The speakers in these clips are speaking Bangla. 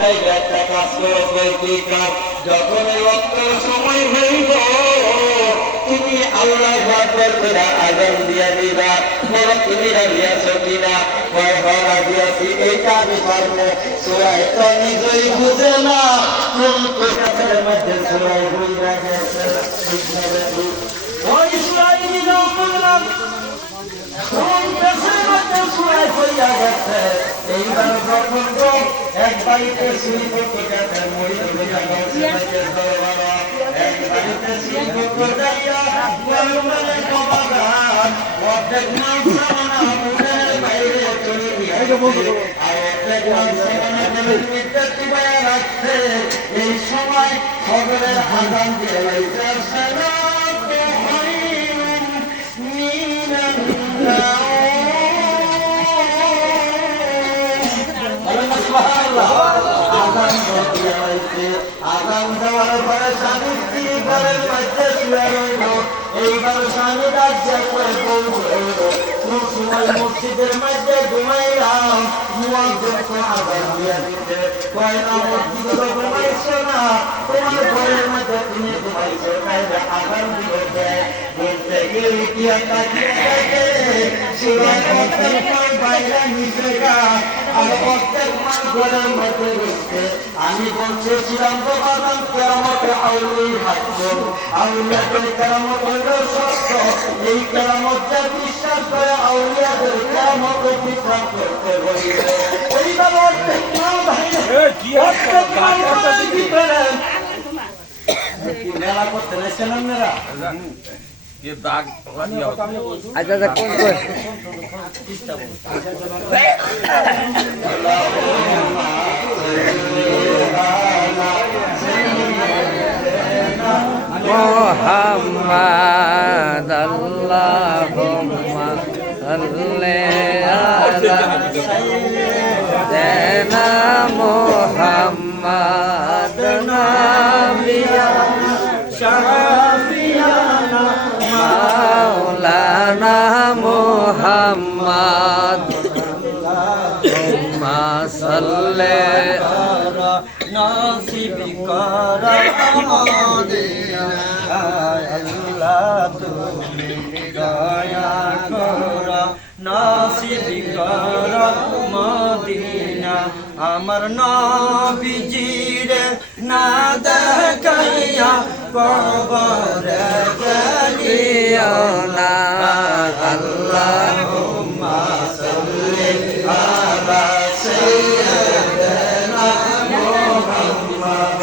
তাইলে একটা কাজ করো, কি কাজ? যখন এই অক্টের সময় হইল তুমি আল্লাহ আকবার করে আযান দিয়া দিবা। বলো তুমি রাজি আছো কিনা? কয় হয় রাজি আছি। এইটা আমি পারবো। সূরা তো নিজেই বুঝে না কোন কোরআনের মধ্যে সূরা বুঝা গেছে। ওই সূরা নিজেও বুঝলাম কোন দেশের মধ্যে সূরা হইয়া গেছে। এইবার যখন এক বাড়িতে শুরু করতে গেছে মহিলা এক বাড়িতে শুরু করতে যাইয়া মানে কবাগান অর্ধেক মাংসামানা মুখের বাইরে চলে গিয়েছে আর অর্ধেক মাংসামানা গেলের মধ্যে ডুবাইয়া রাখছে। এই সময় খবরের আজান দিয়ে রয়েছে আগাম দেওয়ার পরে স্বামী স্ত্রী ঘরের মধ্যে শুয়ে রইল। এইবার স্বামী রাজ্যে করে কোন সময় মসজিদের মধ্যে ঘুমাইলাম আগাম দিয়ে দিতে কয় না মসজিদে ঘুমাইছো না তোমার ঘরের মধ্যে তুমি ঘুমাইছো তাইলে আগাম দিয়ে দেয় বলতে গিয়ে ইতিহাস বাইরে নিচে গা আর প্রত্যেক মাস ঘরের মধ্যে রয়েছে। আমি বলতেছিলাম তো বাদাম কেরামতে আউলিয়া থাকবো। আউলিয়াদের কেরামত হইল সত্য। এই কেরামতটা বিশ্বাস করে আউলিয়াদের কেরামত বিশ্বাস করতে হইবে। এইবার অর্ধেক মাল মেলা করতে নেছেন আপনারা? আচ্ছা কোন কোন মুহাম্মাদ আল্লাহুম্মা সাল্লি আলা সাইয়্যিদিনা মুহাম্মাদ নাবিয়ানা শাফিয়ানা মাওলানা মুহাম্মাদ আল্লাহুম্মা সাল্লি আলা নাসিব করা আল্লাহ তুমি দয়া করো নাসিব করো মদিনা আমার নবীজির না দেখাইয়া কবরে গেলিও না আল্লাহুম্মা সাল্লি আলা সাইয়্যিদিনা মুহাম্মাদ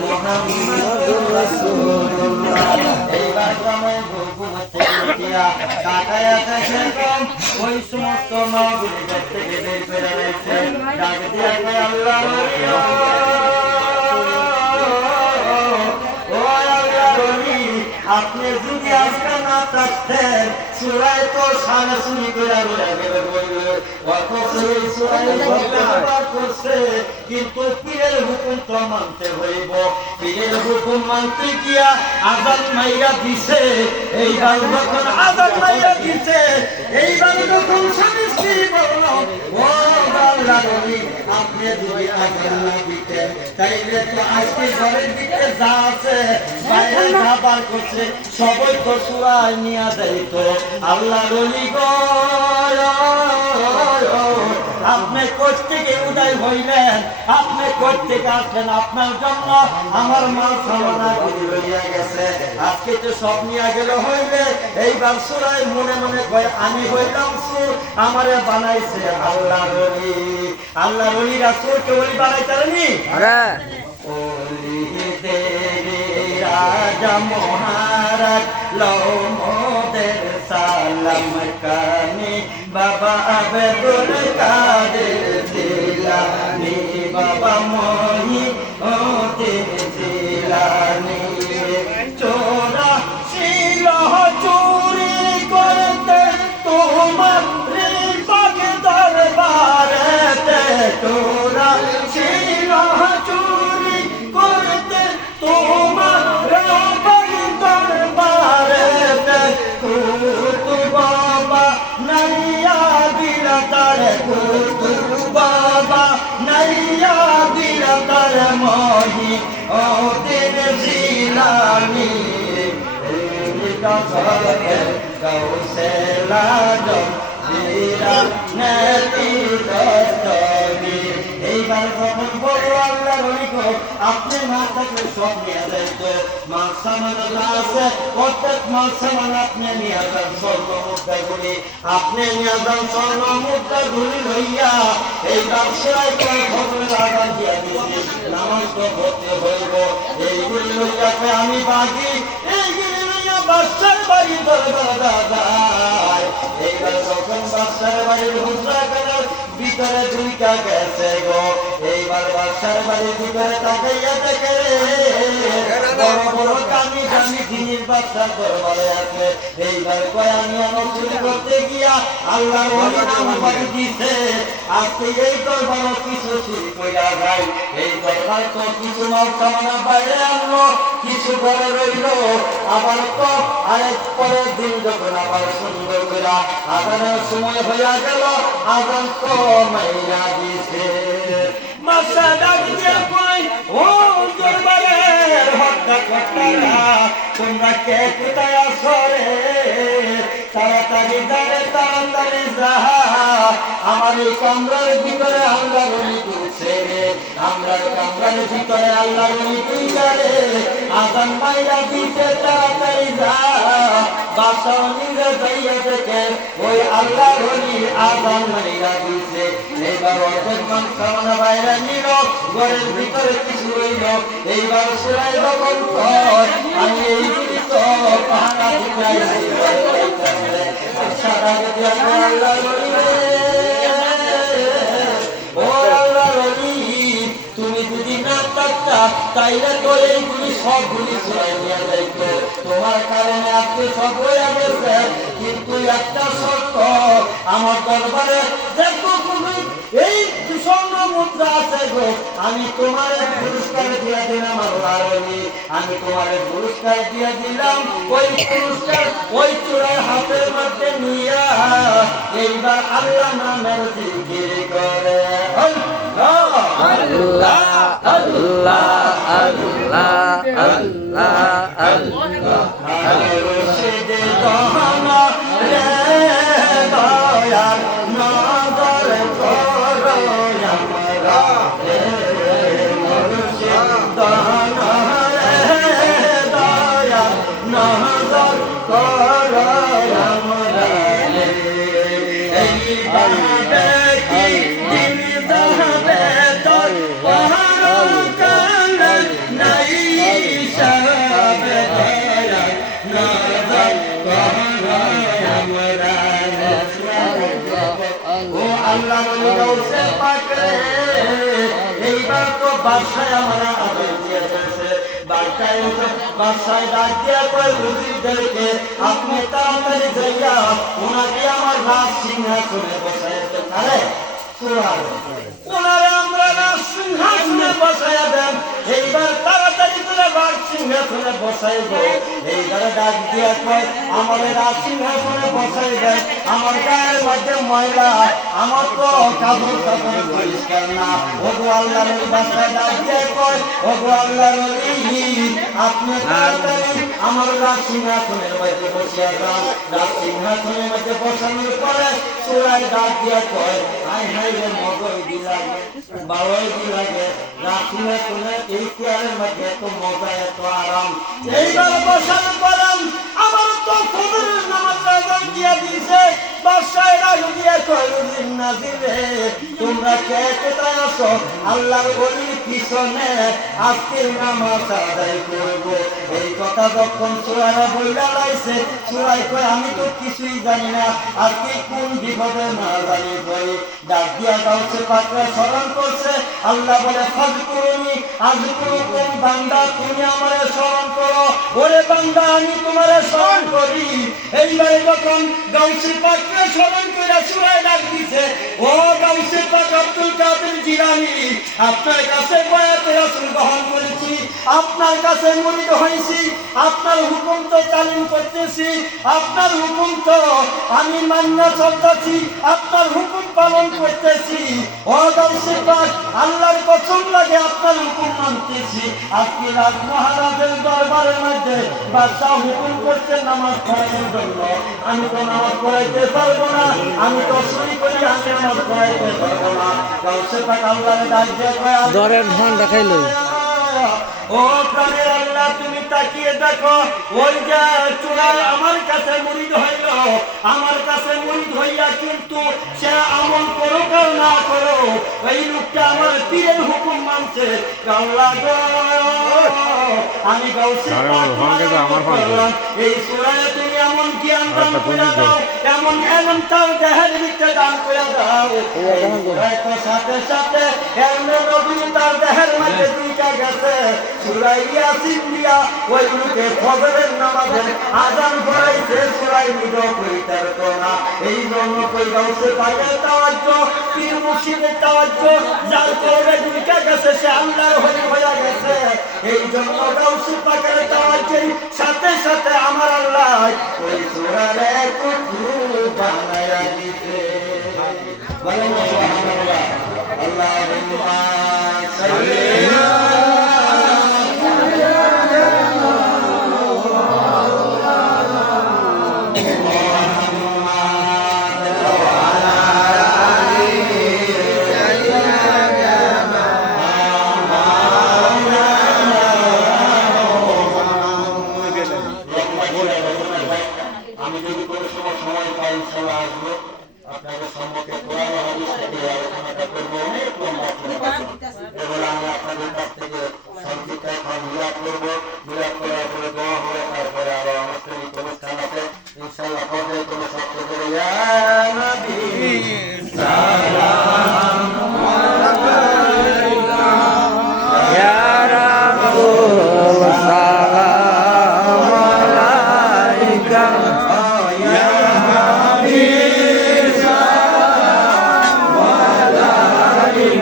মুহাম্মাদুর রাসূলুল্লাহ। এইবার সময় ওই সমস্ত নবীর থেকে বের করে রয়েছে ডাক দিয়া আল্লাহ আপনি যদি আজকে না থাকতেন চূড়ায় তো সারা শুনি করে করছে কিন্তু পীরের হুকুম তো মানতে হইব। পীরের হুকুম মানতে গিয়া আজান মাইয়া দিছে। এইবার যখন আজান মাইয়া দিছে এইবার যখন স্বামী স্ত্রী বলল ও আল্লাহ আপনি যদি আজান না দিতেন তাইলে তো আজকে ঘরের দিকে যা আছে বাইরে খাবার করছে সবাই তো চূড়ায় নিয়ে দেয় তো আল্লাহ রলি গো আপনি কোথ থেকে উদয় হইলেন? আপনি কোথ থেকে আসলেন? আপনার জন্য আমার মাল সামানা লইয়া গেছে। আজকে তো সব নিয়ে গেল হইলে এইবার চূড়ায় মনে মনে কয় আমি হইলাম সুর আমারে বানাইছে আল্লাহ রলি। আল্লাহ রলিরা সুরকে ওলি বানাইতারেনি? রাজা মহারাজ লৌমদের সালাম কানে বাবা আবেদুল কাদের জিলানী বাবা মহিউদ্দিন জিলানী চোরা ছিল চুরি করতে তোমার রিপাক দরবারেতে চোরা ছিল চুরি করতে তোমার দরবারেতে বাবা নাইয়া দিলা তারে কুতুব বাবা নাইয়া দিলা তার মহি ও দিন জিলানি গৌসে লাজম দিলা নেতি দস্তগি এইবার যখন বড় আল্লাহ রইগো আপনি না থাকলে সব নিয়ে যাইতো মাল সামান আছে প্রত্যেক মাল সামান আপনি নিয়ে যান স্বর্ণ মুদ্রাগুলি আপনি নিয়ে যান স্বর্ণ মুদ্রাগুলি লইয়া এইবার সেলাই করে খবরের আগান দিয়া দিচ্ছি নামাজ তো ভর্তি হইব এইগুলি লইয়া আমি বাগি এইগুলি লইয়া বাচ্চার বাড়ি দরজা যায় এইবার যখন বাচ্চার বাড়ির হুজরা করার ভিতরে দুইটা গেছে গো এইবার বাচ্চার বাড়ির ভিতরে তাকাইয়া দেখে বড় বড় দামি দামি জিনিস বাচ্চার দরবারে আছে এইবার কয় আমি আমার চুরি করতে গিয়া আল্লাহ আমার বাড়ি দিছে আজকে এই দরবারও কিছু চুরি কইরা যায় এই দরবার তো কিছু মাল সামানা বাইরে আনলো কিছু ঘরে রইল আবার তো আরেক পরের দিন যখন আবার সুন্দর করে আগানোর সময় হইয়া গেল আগান তো মাইরা দিছে মাসা ডাক দিয়া কই ও দরবারের হত্যা কর্তারা তোমরা কে কোথায় আসো রে তাড়াতাড়ি যাবে তাড়াতাড়ি যা আমার এই কামরার ভিতরে আল্লাহ রলি করছে রে আমরার কামরার ভিতরে আল্লাহ রলি তুইলা রে আজান মাইরা দিতে তাড়াতাড়ি যা বাসাও নিজে যাইয়া দেখে ওই আল্লাহ রলি আজান মাইরা দিছে এইবার অর্ধেক মান সামনা বাইরে নিল ঘরের ভিতরে কিছু রইল এইবার সেলাই যখন আমি এইগুলি তো পাহাড়া দিতে সারা যদি আল্লাহ রলি ও আল্লাহ রলি তুমি যদি না থাকতা তাইলে তো এইগুলি সবগুলি ছেড়ে নিয়ে যাইতো তোমার কারণে আজকে সব হয়ে গেছে কিন্তু একটা শর্ত আমার দরবারে দেখো তুমি এই স্বর্ণ মুদ্রা আছে গো আমি তোমার পুরস্কার দিয়ে দিলাম আল্লাহ রলি আমি তোমার পুরস্কার দিয়ে দিলাম ওই পুরস্কার ওই চূড়ার হাতের মধ্যে নিয়া এইবার আল্লাহ নামের জিকির করে আল্লাহ আল্লাহ আল্লাহ আল্লাহ আল্লাহ মুর্শিদ দহনা রে দয়াল নজর করো আমরা মুর্শিদ দহনা রে দয়াল নজর করো আমরা এই বাহাবে কি দিন দাবে তোর পাহাড় কাল নাই সাবে দয়াল নজর করো আমরা ও আল্লাহ গৌসে পাক রে এইবার তো বাদশাহ আমরা আদেশ দিয়েছে বাদশাহ বাদশাহ ডাক দিয়া কয় হুজুরদেরকে আপনি তাড়াতাড়ি যাইয়া ওনাকে আমার রাজ সিংহাসনে বসাইতে পারে ওনারে আমরা রাজ সিংহাসনে বসাইয়া দেন এইবার তাড়াতাড়ি করে রাজ সিংহাসনে বসাইব এইবার ডাক দিয়া কয় আমার রাজ সিংহাসনে বসাই দেন আমার গায়ের মধ্যে ময়লা আমার তো কাপড় কাপড় পরিষ্কার না ওগো আল্লাহ রলি বাদশাহ ডাক দিয়া কয় ওগো আল্লাহ রলি আপনি তাড়াতাড়ি আমার রাজ সিংহাসনের মধ্যে বসিয়া যান রাজ সিংহাসনের মধ্যে বসানোর পরে চূড়ায় ডাক দিয়া কয় হাই হাই রে মগজ দি লাগে বারোই দি লাগে রাজ সিংহাসনে এই চেয়ারের মধ্যে এত মজা এত আরাম এইবার বসানোর পরাম আমার তো ফজরের নামাজ আযান দিয়া দিয়েছে বাদশাহ রাগ দিয়া কয় নাজির রে তোমরা কে কোথায় আসো আল্লাহর ওলির পিছনে আজকে নামাজ আদায় করব এই কথা যখন চূড়ারা বইলা লাইছে চূড়াই কয় আমি তো কিছুই জানি না আজকে কোন বিপদে না জানি কই ডাক দিয়া গাউসে পাকরা স্মরণ করছে আল্লাহ বলে ফাজকুরুনি আযকুরুকুম বান্দা তুমি আমারে স্মরণ করো ওরে বান্দা আমি তোমারে স্মরণ করি এইবারে যখন গাউসে পাকরা স্মরণ করে চূড়ায় ডাক দিছে ও গাউসে পাক আব্দুল কাদের জিলানী আপনার কাছে বয়াতে রাসূল গ্রহণ করেছি, আপনার কাছে মুরিদ হয়েছি, আপনার হুকুম তো তালিম করতেছি, আপনার হুকুম তো আমি মান্য চলতেছি, আপনার হুকুম পালন করতেছি। ও গাউসে পাক, আল্লাহর কসম লাগে আপনার হুকুম মানতেছি। আজকে রাজ মহারাজের দরবারের মধ্যে বাদশাহ হুকুম করতে নামাজ পড়ানোর জন্য, আমি তো নামাজ পড়াইতে পারবো না, আমি তো চুরি করি, আমি নামাজ পড়াইতে পারবো না। গাউসে পাক আল্লাহর ডাক দিয়ে কয়, দরের ভান দেখাইলই ও প্রাণের আল্লাহ, তুমি তাকিয়ে দেখো, ওই যে চূড়ায় আমার কাছে মুরিদ হইল, আমার কাছে মুরিদ হইয়া কিন্তু সে আমল করো আর না করো, এই লোকটা আমার পীরের হুকুম মানছে। আল্লাহ গো, আমি গাউসে পাক করলাম, এই চূড়ায় তুমি এমন জ্ঞান দান করে দাও, এমন এমন তাও দেহের ভিতরে দান করে দাও, হয়তো সাথে সাথে এমন নবী তার দেহের মধ্যে দুইটা গেছে, সূরা ইয়াসিন দিয়া ওই লোকে ফজরের নামাজে আযান পড়াইছে, সূরা নিজেও পড়িতে পারতো না। এই জন্য কই গাউসে পাকের তাওয়াজ্জু, পীর মুর্শিদের তাওয়াজ্জু, যার কলবে দুইটা গেছে সে আল্লাহর ওলি হয়ে গেছে। এই জন্য গাউসে পাকের তাওয়াজ্জুর সাথে সাথে আমার আল্লাহ ওই সূরার কুতু বানায়া দিতে। বলেন সুবহানাল্লাহ। আল্লাহুম্মা সাল্লি আমি যদি কোনো সময় পাই ইনশাআল্লাহ আসবো আপনাদের সম্মুখে কোরআন হাদিস থেকে আলোচনাটা করবো, অনেক লম্বা এবার আমি আপনাদের কাছ থেকে সংক্ষিপ্ত এখন মিলাদ করবো, মিলাদ করার পরে দোয়া হবে, তারপরে আরো আনুষ্ঠানিক অনুষ্ঠান আছে ইনশাআল্লাহ। পর্যায়ে কোনো শব্দ করে ইয়া নবী সালাম আলাইকা ইয়া রাসূল সালাম আলাইকা ইয়া হাবিব সালাম আলাইকা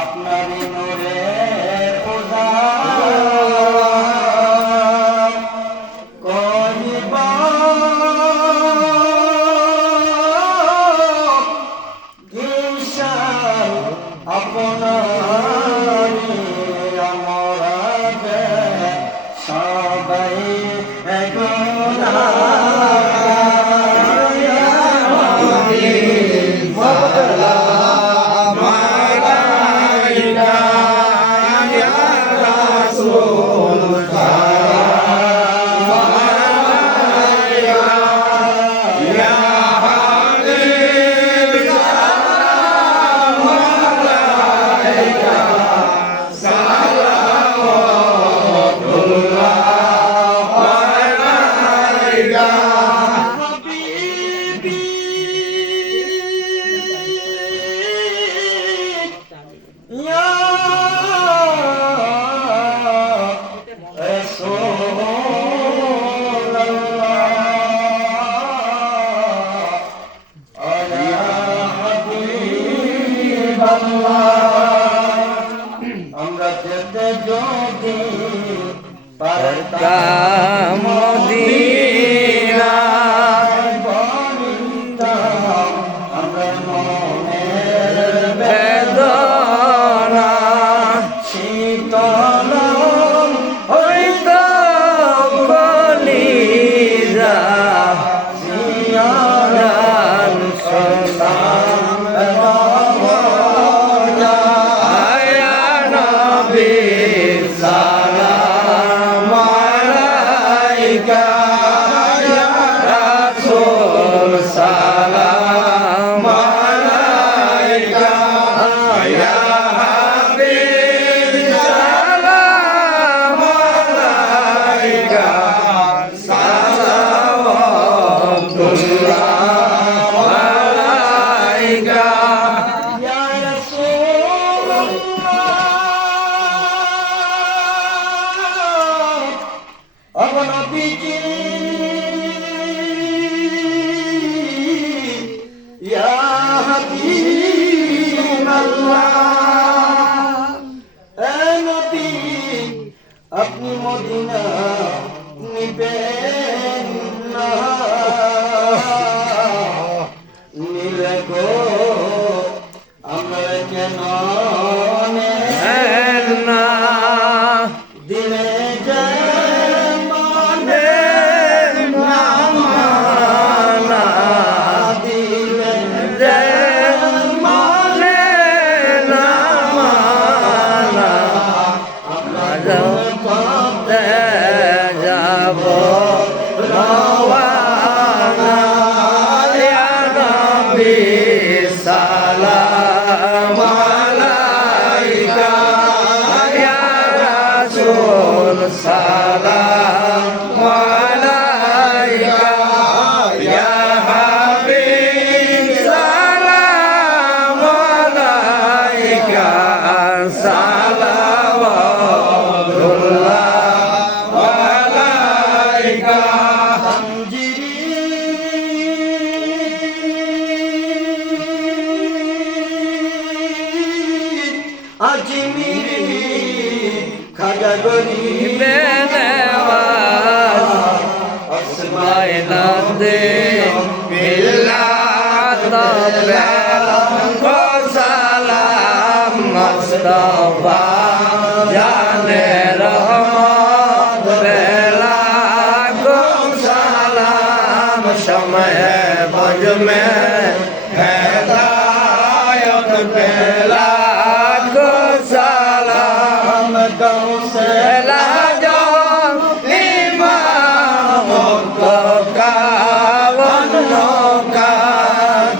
আপনার নূরে পূজা করিব ঈশান আপনার আমরা সবাই আমরা যেতে যদি পারতাম মদিনা, আমরা মনের বেদনা শীতল হইত কলিজা জিয়ারান সলাম সালাম আপনি মদিনা নিবেন না, নিলে গো আমরা কেন এর না দিলে যায় মানে না মানা দিলে যে মানে না মানা করতে যাব রওয়ানা ইয়া নবী সালাম আলাইকা ইয়া রাসূল সালাম আলাইকা ইয়া হাবিব সালাম আলাইকা সালাওয়াতুল্লাহ আলাইকা আজমিরি খাজা গরিব বেনওয়াজ আসমাইনাতে বিল্লাহ তাআলা সালাম মুস্তাফা জানে রহমত বেলা কো সালাম সময় বজ মে হেদায়ত বেলা কো সালাম গৌসে লাজম ইমাম কাवन का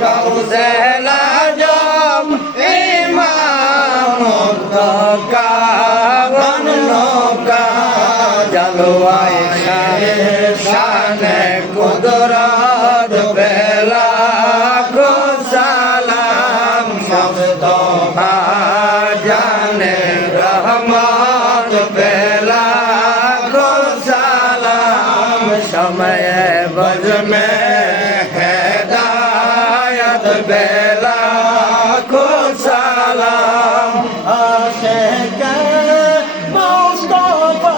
গৌসে লাজম ইমাম কাवन का জলওয়ায়ে শানে কুদরত বেলা কো সালাম মুস্তাফা জানে রহমত বেলা কো সালাম সময় বজ মে হেদায়ত বেলা কো সালাম আশেক মুস্তাফা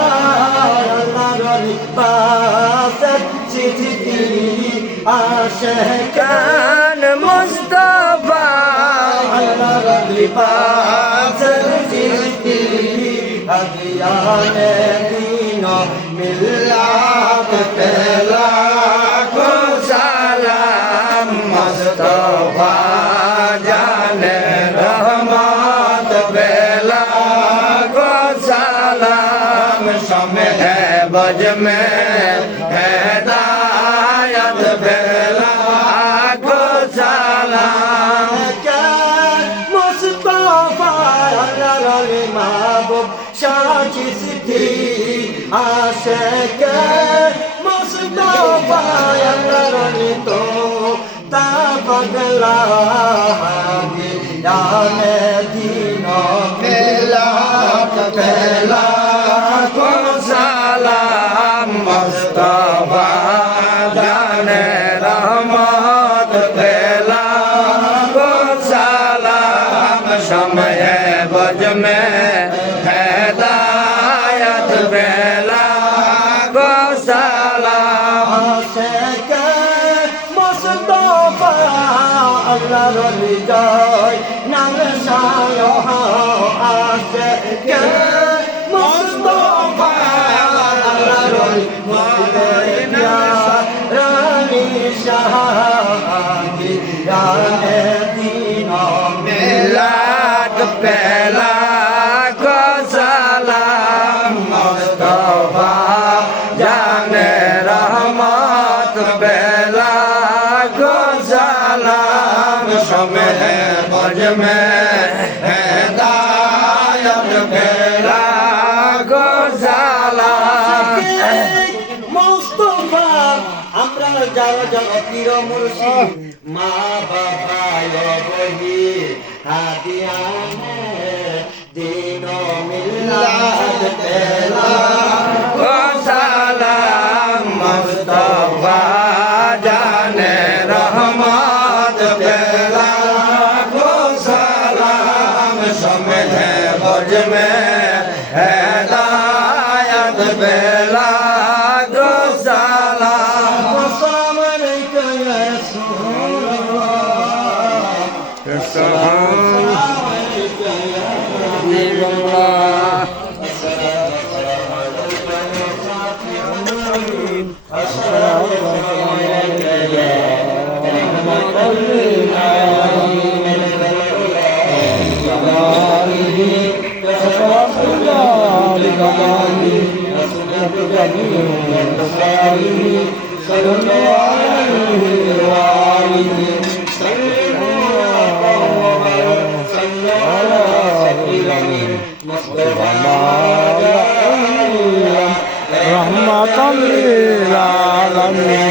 আল্লাহর বাসত চিঠি আশেক কান মুস্তাফা আল্লাহর বাসত চিঠি হাদিয়ানে দিন মিল্লাত পেলা কো সালাম মুস্তাফা জানে রহমত বেলা কো সালাম সময় বজ মে হেদায়ত বেলা কো সালাম মুস্তাফা আল্লাহর মাহবুব শাচিস্তি আশেক মুস্তাফা আল্লাহর তো তা পাগলা হাদিয়ানে দিন মিলাত পেলা কো সালাম মুস্তাফা জানে রহমত বেলা কো সালাম সময় বজ মে হেদায়ত বেলা কো সালাম আশেক মুস্তাফা আল্লাহর হৃদয় নাম সায় আশেক মুস্তাফা আল্লাহর হৃদয় রানী শাহাদি রানে দিন মিলাদ পেলা কো সালাম মুস্তাফা জানে রহমত বেলা কো সালাম সময় বজ মে হেদায়ত বেলা কো সালাম মুস্তাফা আমরা যারা যারা পীর মুর্শিদ মা বাবা বহি হাদিয়ানে দিন মিলাদ পেলা কো সালাম মুস্তাফা জানে রহমত বেলা কো সালাম সময় বজ মে হেদায়ত বেলা গো সালাম আসসালামু আলাইকা ইয়া রাসূলুল্লাহ সালাম Rahmatan lil alamin